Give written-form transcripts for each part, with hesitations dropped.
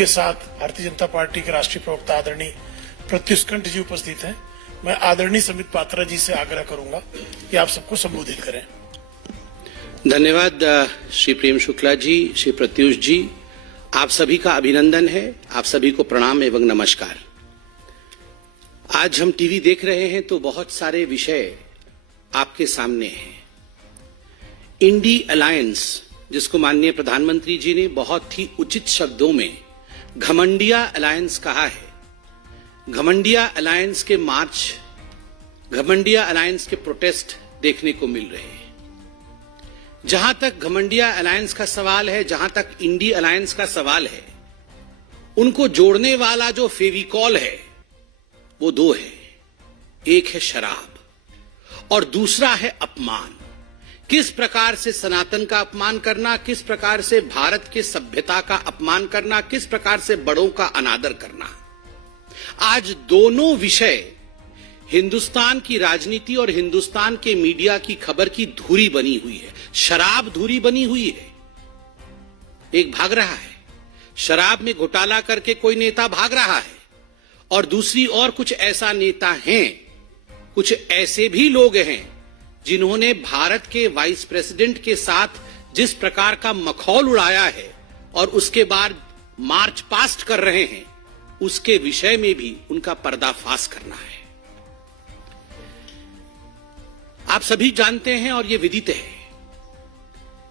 उनके साथ भारतीय जनता पार्टी के राष्ट्रीय प्रवक्ता आदरणीय प्रत्युष कंठ जी उपस्थित हैं। मैं आदरणीय समित पात्रा जी से आग्रह करूंगा कि आप सबको संबोधित करें। धन्यवाद श्री प्रेम शुक्ला जी, श्री प्रत्युष जी, आप सभी का अभिनंदन है, आप सभी को प्रणाम एवं नमस्कार। आज हम टीवी देख रहे हैं तो बहुत सारे विषय आपके सामने हैं। इंडी अलायंस, जिसको माननीय प्रधानमंत्री जी ने बहुत ही उचित शब्दों में घमंडिया अलायंस कहा है। घमंडिया अलायंस के मार्च, घमंडिया अलायंस के प्रोटेस्ट देखने को मिल रहे हैं। जहां तक घमंडिया अलायंस का सवाल है, जहां तक इंडी अलायंस का सवाल है, उनको जोड़ने वाला जो फेविकॉल है वो दो है। एक है शराब और दूसरा है अपमान। किस प्रकार से सनातन का अपमान करना, किस प्रकार से भारत के सभ्यता का अपमान करना, किस प्रकार से बड़ों का अनादर करना। आज दोनों विषय हिंदुस्तान की राजनीति और हिंदुस्तान के मीडिया की खबर की धुरी बनी हुई है। शराब धुरी बनी हुई है। एक भाग रहा है, शराब में घोटाला करके कोई नेता भाग रहा है, और दूसरी और कुछ ऐसा नेता हैं, कुछ ऐसे भी लोग हैं जिन्होंने भारत के वाइस प्रेसिडेंट के साथ जिस प्रकार का मखौल उड़ाया है और उसके बाद मार्च पास्ट कर रहे हैं, उसके विषय में भी उनका पर्दाफाश करना है। आप सभी जानते हैं और यह विदित है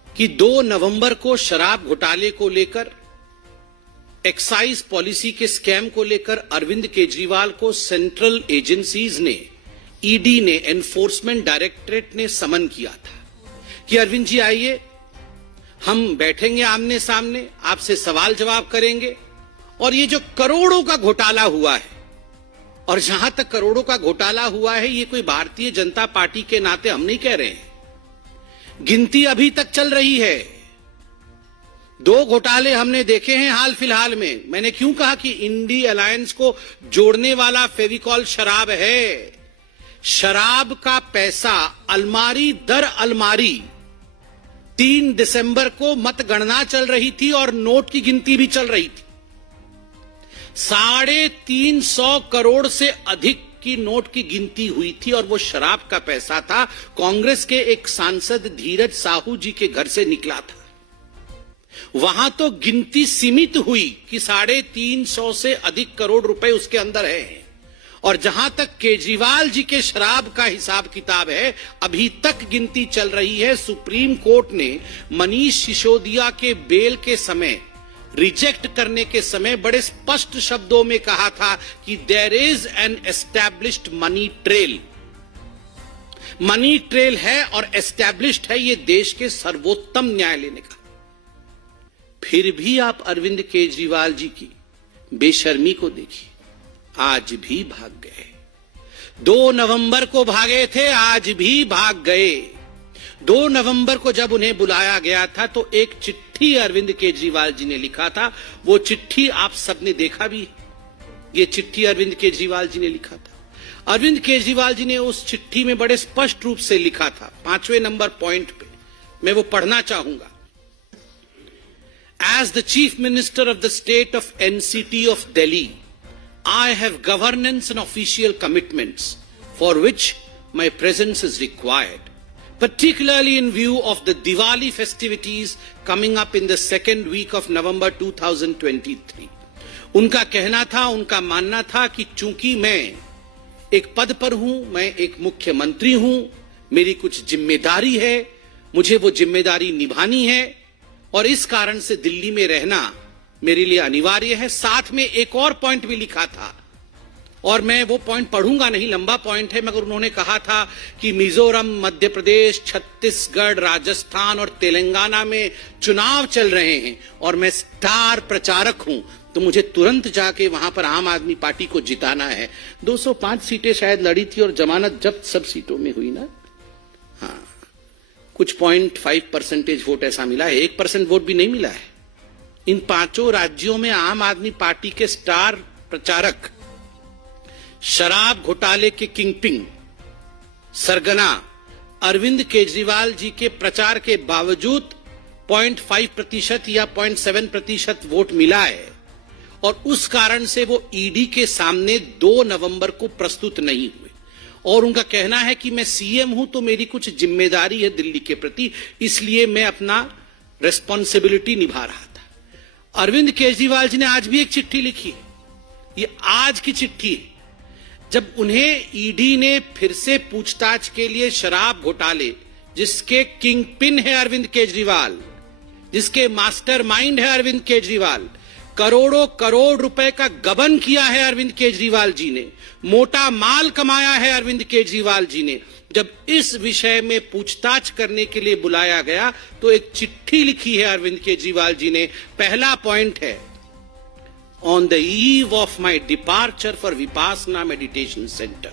कि 2 नवंबर को शराब घोटाले को लेकर, एक्साइज पॉलिसी के स्कैम को लेकर अरविंद केजरीवाल को सेंट्रल एजेंसीज ने, ईडी ने, एनफोर्समेंट डायरेक्टरेट ने समन किया था कि अरविंद जी आइए, हम बैठेंगे आमने सामने, आपसे सवाल जवाब करेंगे। और ये जो करोड़ों का घोटाला हुआ है, और जहां तक करोड़ों का घोटाला हुआ है, ये कोई भारतीय जनता पार्टी के नाते हम नहीं कह रहे हैं, गिनती अभी तक चल रही है। 2 घोटाले हमने देखे हैं हाल फिलहाल में। मैंने क्यों कहा कि इंडी अलायंस को जोड़ने वाला फेविकॉल शराब है। शराब का पैसा अलमारी दर अलमारी 3 दिसंबर को मतगणना चल रही थी और नोट की गिनती भी चल रही थी। 350 करोड़ से अधिक की नोट की गिनती हुई थी और वो शराब का पैसा था। कांग्रेस के एक सांसद धीरज साहू जी के घर से निकला था। वहां तो गिनती सीमित हुई कि 350 से अधिक करोड़ रुपए उसके अंदर है। और जहां तक केजरीवाल जी के शराब का हिसाब किताब है, अभी तक गिनती चल रही है। सुप्रीम कोर्ट ने मनीष सिसोदिया के बेल के समय, रिजेक्ट करने के समय बड़े स्पष्ट शब्दों में कहा था कि there is an established money trail. Money trail है और एस्टैब्लिश्ड है, ये देश के सर्वोत्तम न्यायालय ने कहा। फिर भी आप अरविंद केजरीवाल जी की बेशर्मी को देखिए, आज भी भाग गए। 2 नवंबर को भागे थे, आज भी भाग गए। 2 नवंबर को जब उन्हें बुलाया गया था तो एक चिट्ठी अरविंद केजरीवाल जी ने लिखा था। वो चिट्ठी आप सबने देखा भी। ये चिट्ठी अरविंद केजरीवाल जी ने लिखा था। अरविंद केजरीवाल जी ने उस चिट्ठी में बड़े स्पष्ट रूप से लिखा था, 5वें नंबर पॉइंट पे मैं वो पढ़ना चाहूंगा। As the Chief Minister of the State of NCT of Delhi, I have governance and official commitments for which my presence is required, particularly in view of the Diwali festivities coming up in the second week of November 2023. उनका कहना था, उनका मानना था कि चूंकि मैं एक पद पर हूं, मैं एक मुख्यमंत्री हूं, मेरी कुछ जिम्मेदारी है, मुझे वो जिम्मेदारी निभानी है और इस कारण से दिल्ली में रहना मेरे लिए अनिवार्य है। साथ में एक और पॉइंट भी लिखा था और मैं वो पॉइंट पढ़ूंगा नहीं, लंबा पॉइंट है, मगर उन्होंने कहा था कि मिजोरम, मध्य प्रदेश, छत्तीसगढ़, राजस्थान और तेलंगाना में चुनाव चल रहे हैं और मैं स्टार प्रचारक हूं, तो मुझे तुरंत जाके वहां पर आम आदमी पार्टी को जिताना है। 205 सीटें शायद लड़ी थी और जमानत जब्त सब सीटों में हुई ना। हाँ, कुछ 0.5% वोट ऐसा मिला है, 1% वोट भी नहीं मिला है। इन 5 राज्यों में आम आदमी पार्टी के स्टार प्रचारक, शराब घोटाले के किंगपिन, सरगना अरविंद केजरीवाल जी के प्रचार के बावजूद 0.5% या 0.7% वोट मिला है। और उस कारण से वो ईडी के सामने 2 नवंबर को प्रस्तुत नहीं हुए। और उनका कहना है कि मैं सीएम हूं तो मेरी कुछ जिम्मेदारी है दिल्ली के प्रति, इसलिए मैं अपना रिस्पॉन्सिबिलिटी निभा रहा था। अरविंद केजरीवाल जी ने आज भी एक चिट्ठी लिखी है, ये आज की चिट्ठी है, जब उन्हें ईडी ने फिर से पूछताछ के लिए शराब घोटाले, जिसके किंग पिन है अरविंद केजरीवाल, जिसके मास्टरमाइंड है अरविंद केजरीवाल, करोड़ों करोड़ रुपए का गबन किया है अरविंद केजरीवाल जी ने, मोटा माल कमाया है अरविंद केजरीवाल जी ने, जब इस विषय में पूछताछ करने के लिए बुलाया गया तो एक चिट्ठी लिखी है अरविंद केजरीवाल जी ने। पहला पॉइंट है, on the eve of my departure for Vipassana Meditation Center,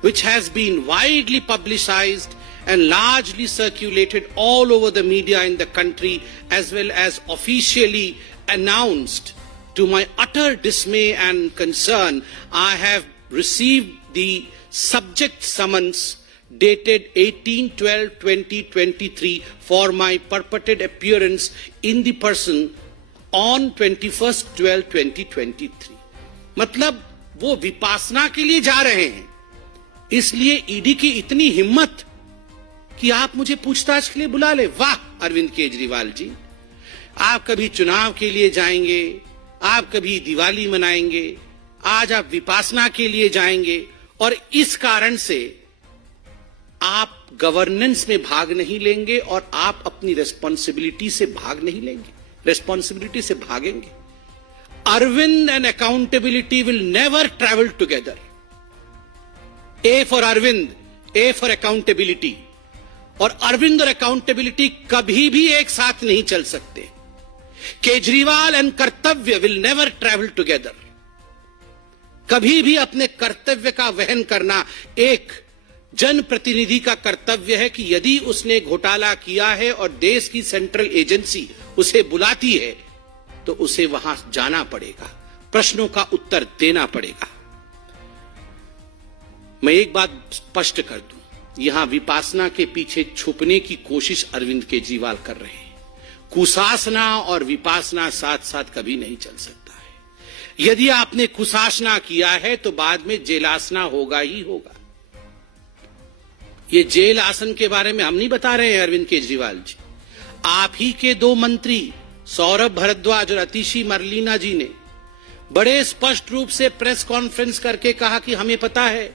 which has been widely publicized and largely circulated all over the media in the country, as well as officially announced, to my utter dismay and concern, I have received the subject summons dated 18/12/2023 for my purported appearance in the person on 21/12/2023। मतलब वो विपासना के लिए जा रहे हैं, इसलिए ED की इतनी हिम्मत कि आप मुझे पूछताछ के लिए बुला ले। वाह अरविंद केजरीवाल जी, आप कभी चुनाव के लिए जाएंगे, आप कभी दिवाली मनाएंगे, आज आप विपासना के लिए जाएंगे और इस कारण से आप गवर्नेंस में भाग नहीं लेंगे और आप अपनी रेस्पॉन्सिबिलिटी से भाग नहीं लेंगे, रेस्पॉन्सिबिलिटी से भागेंगे। Arvind and accountability will never travel together. A for Arvind, A for accountability. और अरविंद और अकाउंटेबिलिटी कभी भी एक साथ नहीं चल सकते। केजरीवाल एंड कर्तव्य विल नेवर ट्रैवल टुगेदर। कभी भी अपने कर्तव्य का वहन करना एक जनप्रतिनिधि का कर्तव्य है कि यदि उसने घोटाला किया है और देश की सेंट्रल एजेंसी उसे बुलाती है तो उसे वहां जाना पड़ेगा, प्रश्नों का उत्तर देना पड़ेगा। मैं एक बात स्पष्ट कर दूं, यहां विपासना के पीछे छुपने की कोशिश अरविंद केजरीवाल कर रहे हैं। कुशासना और विपासना साथ साथ कभी नहीं चल सकता है। यदि आपने कुशासना किया है तो बाद में जेलासना होगा ही होगा। ये जेल आसन के बारे में हम नहीं बता रहे हैं अरविंद केजरीवाल जी, आप ही के 2 मंत्री सौरभ भारद्वाज और अतिशी मरलीना जी ने बड़े स्पष्ट रूप से प्रेस कॉन्फ्रेंस करके कहा कि हमें पता है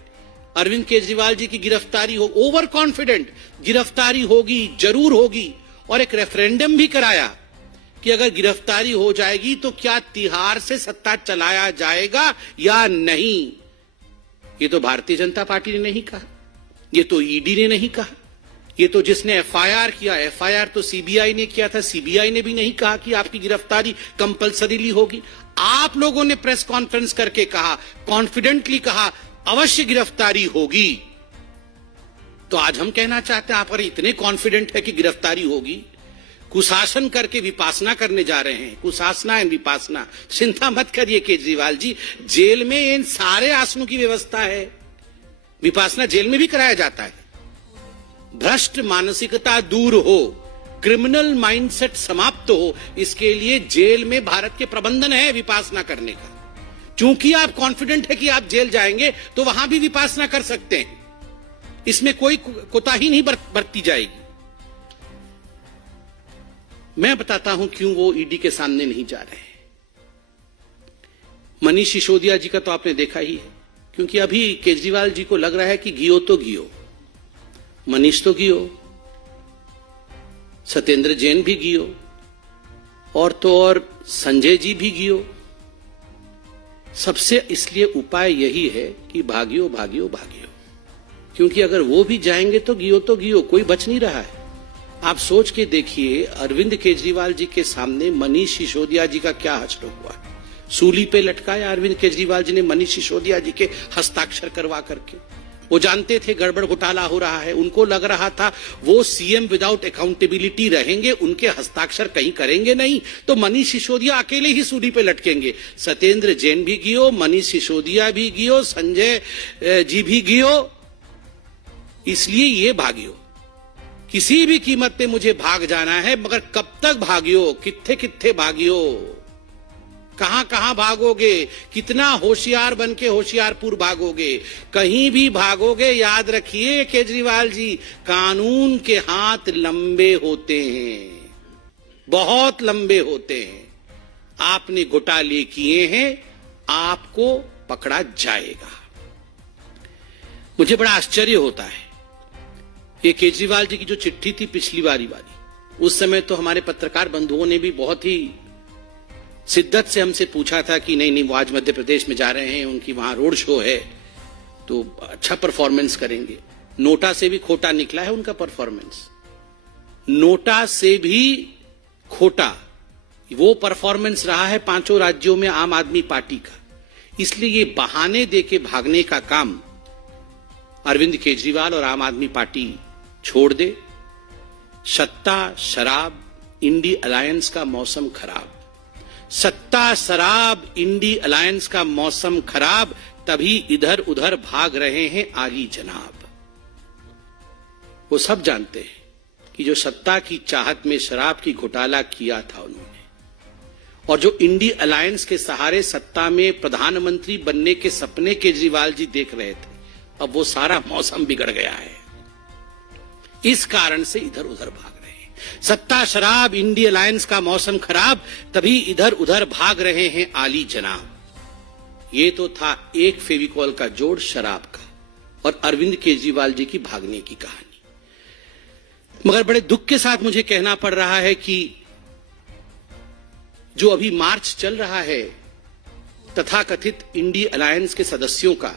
अरविंद केजरीवाल जी की गिरफ्तारी हो, ओवर कॉन्फिडेंट गिरफ्तारी होगी, जरूर होगी। और एक रेफरेंडम भी कराया कि अगर गिरफ्तारी हो जाएगी तो क्या तिहाड़ से सत्ता चलाया जाएगा या नहीं। ये तो भारतीय जनता पार्टी ने नहीं कहा, ये तो ईडी ने नहीं कहा, ये तो जिसने एफआईआर किया, एफआईआर तो सीबीआई ने किया था, सीबीआई ने भी नहीं कहा कि आपकी गिरफ्तारी कंपल्सरीली होगी। आप लोगों ने प्रेस कॉन्फ्रेंस करके कहा, कॉन्फिडेंटली कहा अवश्य गिरफ्तारी होगी। तो आज हम कहना चाहते हैं आप अगर इतने कॉन्फिडेंट है कि गिरफ्तारी होगी, कुशासन करके विपासना करने जा रहे हैं, कुशासना एंड विपासना। चिंता मत करिए केजरीवाल जी, जेल में इन सारे आसनों की व्यवस्था है, विपासना जेल में भी कराया जाता है। भ्रष्ट मानसिकता दूर हो, क्रिमिनल माइंडसेट समाप्त हो, इसके लिए जेल में भारत के प्रबंधन है विपासना करने का। चूंकि आप कॉन्फिडेंट है कि आप जेल जाएंगे तो वहां भी विपासना कर सकते हैं, इसमें कोई कोताही नहीं बरती जाएगी। मैं बताता हूं क्यों वो ईडी के सामने नहीं जा रहे हैं। मनीष सिसोदिया जी का तो आपने देखा ही है, क्योंकि अभी केजरीवाल जी को लग रहा है कि गियो तो गियो, मनीष तो गियो, सत्येंद्र जैन भी गियो, और तो और संजय जी भी गियो। सबसे इसलिए उपाय यही है कि भागियो भागियो भागियो, क्योंकि अगर वो भी जाएंगे तो गियो, कोई बच नहीं रहा है। आप सोच के देखिए अरविंद केजरीवाल जी के सामने मनीष सिसोदिया जी का क्या हश्र हुआ। सूली पे लटकाया अरविंद केजरीवाल जी ने मनीष सिसोदिया जी के हस्ताक्षर करवा करके। वो जानते थे गड़बड़ घोटाला हो रहा है, उनको लग रहा था वो सीएम विदाउट अकाउंटेबिलिटी रहेंगे, उनके हस्ताक्षर कहीं करेंगे नहीं तो मनीष सिसोदिया अकेले ही सूली पे लटकेंगे। सत्येंद्र जैन भी गियो, मनीष सिसोदिया भी गियो, संजय जी भी गियो। इसलिए ये भागियो, किसी भी कीमत पे मुझे भाग जाना है, मगर कब तक भागियो, कित्थे कित्थे भागियो, कहां कहां भागोगे, कितना होशियार बन के होशियारपुर भागोगे, कहीं भी भागोगे याद रखिए केजरीवाल जी, कानून के हाथ लंबे होते हैं, बहुत लंबे होते हैं। आपने घोटाले किए हैं, आपको पकड़ा जाएगा। मुझे बड़ा आश्चर्य होता है, ये केजरीवाल जी की जो चिट्ठी थी पिछली बारी वाली, उस समय तो हमारे पत्रकार बंधुओं ने भी बहुत ही शिद्दत से हमसे पूछा था कि नहीं वो आज मध्य प्रदेश में जा रहे हैं, उनकी वहां रोड शो है तो अच्छा परफॉर्मेंस करेंगे। नोटा से भी खोटा निकला है उनका परफॉर्मेंस, नोटा से भी खोटा वो परफॉर्मेंस रहा है पांचों राज्यों में आम आदमी पार्टी का। इसलिए ये बहाने देके भागने का काम अरविंद केजरीवाल और आम आदमी पार्टी छोड़ दे। सत्ता शराब इंडी अलायंस का मौसम खराब, सत्ता शराब इंडी अलायंस का मौसम खराब, तभी इधर उधर भाग रहे हैं आली जनाब। वो सब जानते हैं कि जो सत्ता की चाहत में शराब की घोटाला किया था उन्होंने, और जो इंडी अलायंस के सहारे सत्ता में प्रधानमंत्री बनने के सपने केजरीवाल जी देख रहे थे, अब वो सारा मौसम बिगड़ गया है। इस कारण से इधर उधर भाग रहे हैं। सत्ता शराब इंडी अलायंस का मौसम खराब, तभी इधर उधर भाग रहे हैं आली जनाब। ये तो था एक फेविकॉल का जोड़ शराब का और अरविंद केजरीवाल जी की भागने की कहानी। मगर बड़े दुख के साथ मुझे कहना पड़ रहा है कि जो अभी मार्च चल रहा है तथाकथित इंडी अलायंस के सदस्यों का,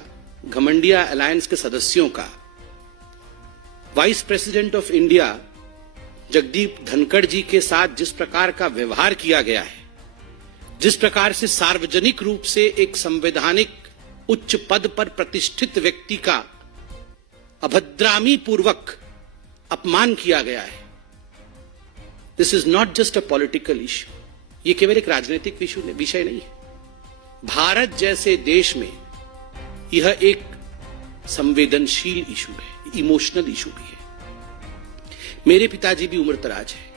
घमंडिया अलायंस के सदस्यों का, vice president of India Jagdeep Dhankhar ji के साथ जिस प्रकार का व्यवहार किया गया है, जिस प्रकार से सार्वजनिक रूप से एक संवैधानिक उच्च पद पर प्रतिष्ठित व्यक्ति का अभद्रामी पूर्वक अपमान किया गया है, this is not just a political issue, ये केवल एक राजनीतिक विषय नहीं है। भारत जैसे देश में यह एक संवेदनशील इशू है, इमोशनल इशू भी है। मेरे पिताजी भी उम्रदराज है।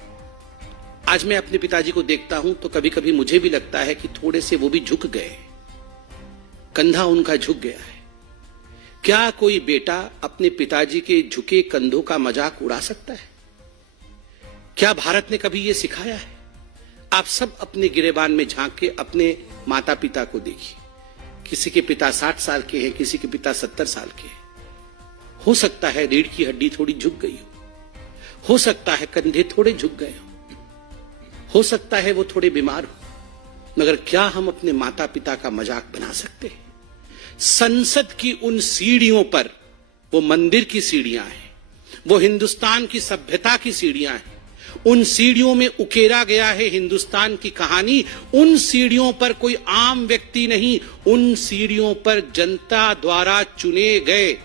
आज मैं अपने पिताजी को देखता हूं तो कभी कभी मुझे भी लगता है कि थोड़े से वो भी झुक गए, कंधा उनका झुक गया है। क्या कोई बेटा अपने पिताजी के झुके कंधों का मजाक उड़ा सकता है? क्या भारत ने कभी यह सिखाया है? आप सब अपने गिरेबान में झांक के अपने माता पिता को देखिए, किसी के पिता 60 साल के हैं, किसी के पिता 70 साल के हैं। हो सकता है रीढ़ की हड्डी थोड़ी झुक गई हो सकता है कंधे थोड़े झुक गए हो सकता है वो थोड़े बीमार हो, मगर क्या हम अपने माता पिता का मजाक बना सकते हैं? संसद की उन सीढ़ियों पर, वो मंदिर की सीढ़ियां हैं, वो हिंदुस्तान की सभ्यता की सीढ़ियां हैं, उन सीढ़ियों में उकेरा गया है हिंदुस्तान की कहानी। उन सीढ़ियों पर कोई आम व्यक्ति नहीं, उन सीढ़ियों पर जनता द्वारा चुने गए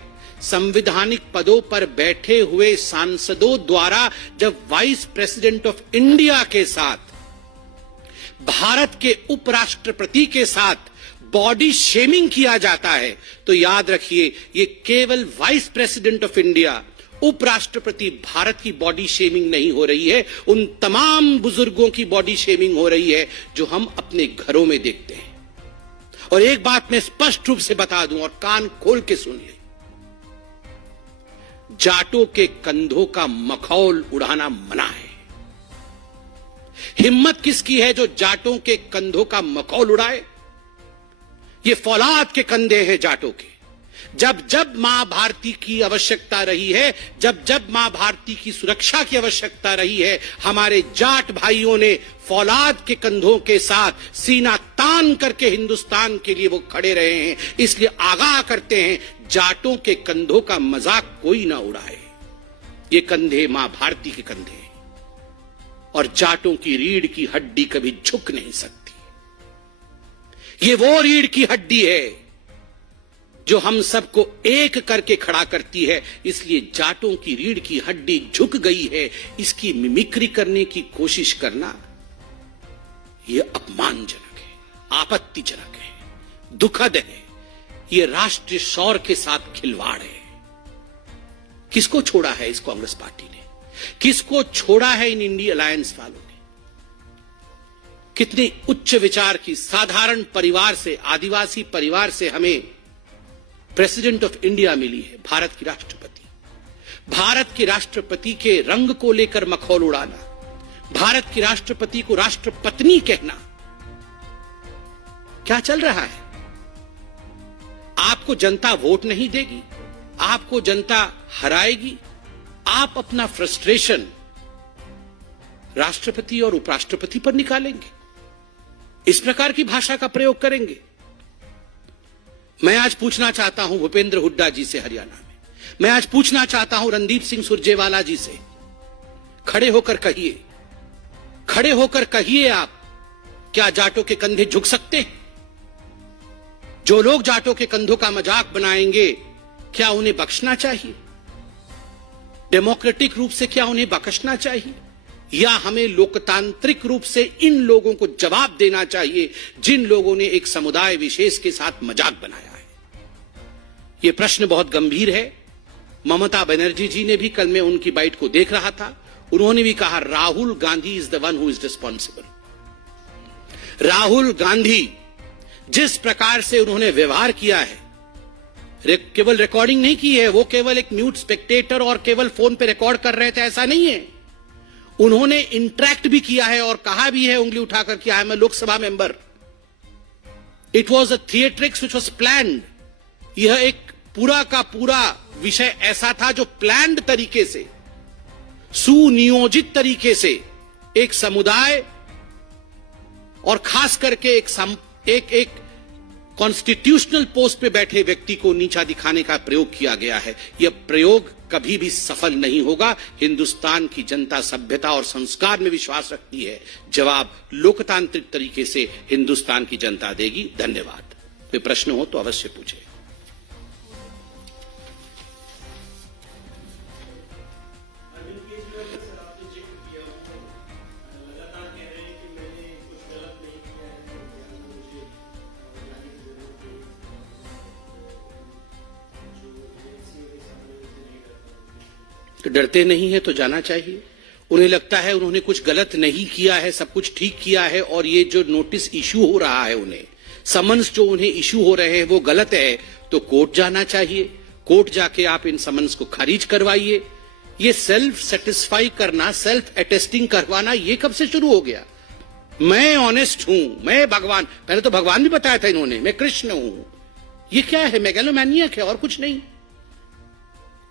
संवैधानिक पदों पर बैठे हुए सांसदों द्वारा जब वाइस प्रेसिडेंट ऑफ इंडिया के साथ, भारत के उपराष्ट्रपति के साथ बॉडी शेमिंग किया जाता है, तो याद रखिए ये केवल वाइस प्रेसिडेंट ऑफ इंडिया, उपराष्ट्रपति भारत की बॉडी शेमिंग नहीं हो रही है, उन तमाम बुजुर्गों की बॉडी शेमिंग हो रही है जो हम अपने घरों में देखते हैं। और एक बात मैं स्पष्ट रूप से बता दूं और कान खोल के सुन ले, जाटों के कंधों का मखौल उड़ाना मना है। हिम्मत किसकी है जो जाटों के कंधों का मखौल उड़ाए? ये फौलाद के कंधे हैं जाटों के। जब जब मां भारती की आवश्यकता रही है, जब जब मां भारती की सुरक्षा की आवश्यकता रही है, हमारे जाट भाइयों ने फौलाद के कंधों के साथ सीना तान करके हिंदुस्तान के लिए वो खड़े रहे हैं। इसलिए आगाह करते हैं, जाटों के कंधों का मजाक कोई ना उड़ाए। ये कंधे मां भारती के कंधे हैं और जाटों की रीढ़ की हड्डी कभी झुक नहीं सकती। ये वो रीढ़ की हड्डी है जो हम सबको एक करके खड़ा करती है। इसलिए जाटों की रीढ़ की हड्डी झुक गई है, इसकी मिमिक्री करने की कोशिश करना यह अपमानजनक है, आपत्तिजनक है, दुखद है। यह राष्ट्रीय शौर्य के साथ खिलवाड़ है। किसको छोड़ा है इस कांग्रेस पार्टी ने? किसको छोड़ा है इन इंडी अलायंस वालों ने? कितने उच्च विचार की साधारण परिवार से, आदिवासी परिवार से हमें प्रेसिडेंट ऑफ इंडिया मिली है, भारत की राष्ट्रपति। भारत के राष्ट्रपति के रंग को लेकर मखौल उड़ाना, भारत की राष्ट्रपति को राष्ट्रपत्नी कहना, क्या चल रहा है? आपको जनता वोट नहीं देगी, आपको जनता हराएगी, आप अपना फ्रस्ट्रेशन राष्ट्रपति और उपराष्ट्रपति पर निकालेंगे, इस प्रकार की भाषा का प्रयोग करेंगे। मैं आज पूछना चाहता हूं भूपेंद्र हुड्डा जी से हरियाणा में, मैं आज पूछना चाहता हूं रणदीप सिंह सुरजेवाला जी से, खड़े होकर कहिए, खड़े होकर कहिए, आप क्या जाटों के कंधे झुक सकते हैं? जो लोग जाटों के कंधों का मजाक बनाएंगे, क्या उन्हें बख्शना चाहिए? डेमोक्रेटिक रूप से क्या उन्हें बख्शना चाहिए, या हमें लोकतांत्रिक रूप से इन लोगों को जवाब देना चाहिए जिन लोगों ने एक समुदाय विशेष के साथ मजाक बनाया है? यह प्रश्न बहुत गंभीर है। ममता बनर्जी जी ने भी, कल मैं उनकी बाइट को देख रहा था, उन्होंने भी कहा Rahul Gandhi is the one who is responsible. Rahul Gandhi जिस प्रकार से उन्होंने व्यवहार किया है, केवल रिकॉर्डिंग नहीं की है, वो केवल एक म्यूट स्पेक्टेटर और केवल फोन पे रिकॉर्ड कर रहे थे, ऐसा नहीं है। उन्होंने इंटरैक्ट भी किया है और कहा भी है उंगली उठाकर कि I am a Lok Sabha member. It was a theatrics which was planned. यह एक पूरा का पूरा विषय ऐसा था जो प्लान्ड तरीके से, सुनियोजित तरीके से एक समुदाय और खास करके एक कॉन्स्टिट्यूशनल पोस्ट पे बैठे व्यक्ति को नीचा दिखाने का प्रयोग किया गया है। यह प्रयोग कभी भी सफल नहीं होगा। हिंदुस्तान की जनता सभ्यता और संस्कार में विश्वास रखती है। जवाब लोकतांत्रिक तरीके से हिंदुस्तान की जनता देगी। धन्यवाद। कोई प्रश्न हो तो अवश्य पूछे। तो डरते नहीं है तो जाना चाहिए। उन्हें लगता है उन्होंने कुछ गलत नहीं किया है, सब कुछ ठीक किया है, और ये जो नोटिस इशू हो रहा है, उन्हें समन्स जो उन्हें इशू हो रहे हैं वो गलत है, तो कोर्ट जाना चाहिए। कोर्ट जाके आप इन समन्स को खारिज करवाइए। ये सेल्फ सेटिस्फाई करना, सेल्फ अटेस्टिंग करवाना, ये कब से शुरू हो गया? मैं ऑनेस्ट हूं, मैं भगवान, पहले तो भगवान भी बताया था इन्होंने, मैं कृष्ण हूं। ये क्या है? मेगालोमैनियक है और कुछ नहीं।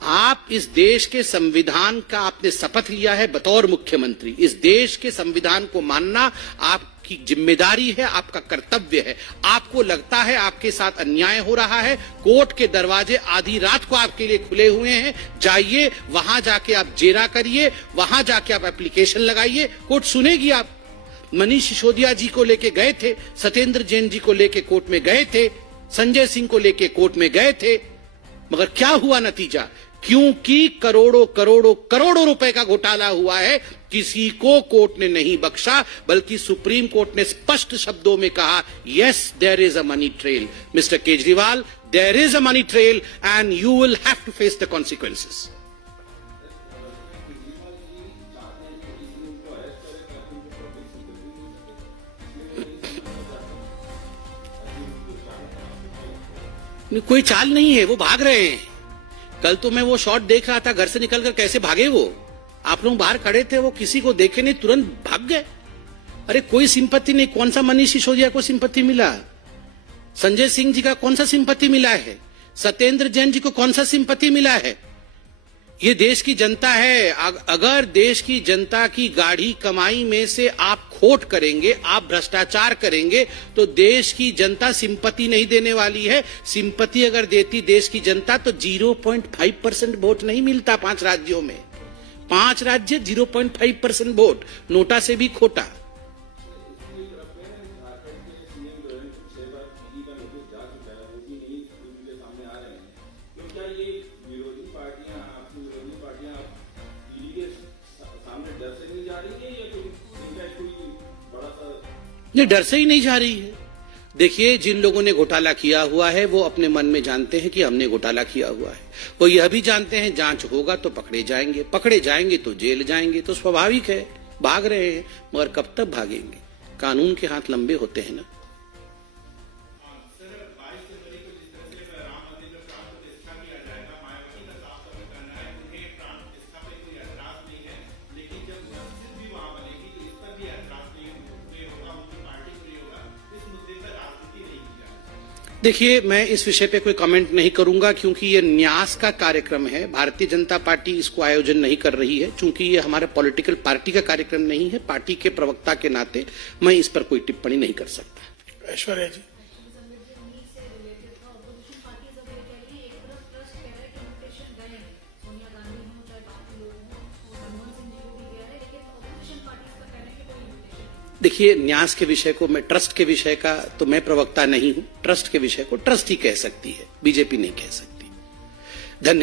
आप इस देश के संविधान का आपने शपथ लिया है बतौर मुख्यमंत्री। इस देश के संविधान को मानना आपकी जिम्मेदारी है, आपका कर्तव्य है। आपको लगता है आपके साथ अन्याय हो रहा है, कोर्ट के दरवाजे आधी रात को आपके लिए खुले हुए हैं। जाइए, वहां जाके आप जेरा करिए, वहां जाके आप एप्लीकेशन लगाइए, कोर्ट सुनेगी। आप मनीष सिसोदिया जी को लेके गए थे, सत्येंद्र जैन जी को लेके कोर्ट में गए थे, संजय सिंह को लेके कोर्ट में गए थे, मगर क्या हुआ नतीजा? क्योंकि करोड़ों करोड़ों करोड़ों रुपए का घोटाला हुआ है, किसी को कोर्ट ने नहीं बख्शा, बल्कि सुप्रीम कोर्ट ने स्पष्ट शब्दों में कहा, yes there is a money trail, mister Kejriwal, there is a money trail and you will have to face the consequences. कोई चाल नहीं है, वो भाग रहे हैं। कल तो मैं वो शॉट देख रहा था, घर से निकलकर कैसे भागे वो। आप लोग बाहर खड़े थे, वो किसी को देखे नहीं, तुरंत भाग गए। अरे कोई सिंपत्ति नहीं। कौन सा मनीष सिसोदिया को सिंपत्ति मिला? संजय सिंह जी का कौन सा सिंपत्ति मिला है? सत्येंद्र जैन जी को कौन सा सिंपत्ति मिला है? ये देश की जनता है। अगर देश की जनता की गाढ़ी कमाई में से आप खोट करेंगे, आप भ्रष्टाचार करेंगे, तो देश की जनता सिंपत्ति नहीं देने वाली है। सिंपत्ति अगर देती देश की जनता तो 0.5% वोट नहीं मिलता 5 राज्यों में। 5 राज्य 0.5% वोट, नोटा से भी खोटा। ये डर से ही नहीं जा रही है। देखिए, जिन लोगों ने घोटाला किया हुआ है वो अपने मन में जानते हैं कि हमने घोटाला किया हुआ है। वो यह भी जानते हैं जांच होगा तो पकड़े जाएंगे तो जेल जाएंगे, तो स्वाभाविक है भाग रहे हैं। मगर कब तक भागेंगे? कानून के हाथ लंबे होते हैं ना। देखिए, मैं इस विषय पे कोई कमेंट नहीं करूंगा क्योंकि ये न्यास का कार्यक्रम है। भारतीय जनता पार्टी इसको आयोजन नहीं कर रही है। चूंकि ये हमारे पॉलिटिकल पार्टी का कार्यक्रम नहीं है, पार्टी के प्रवक्ता के नाते मैं इस पर कोई टिप्पणी नहीं कर सकता। ऐश्वर्या जी, देखिए, न्यास के विषय को मैं ट्रस्ट के विषय का तो मैं प्रवक्ता नहीं हूं। ट्रस्ट के विषय को ट्रस्ट ही कह सकती है, बीजेपी नहीं कह सकती। धन्यवाद।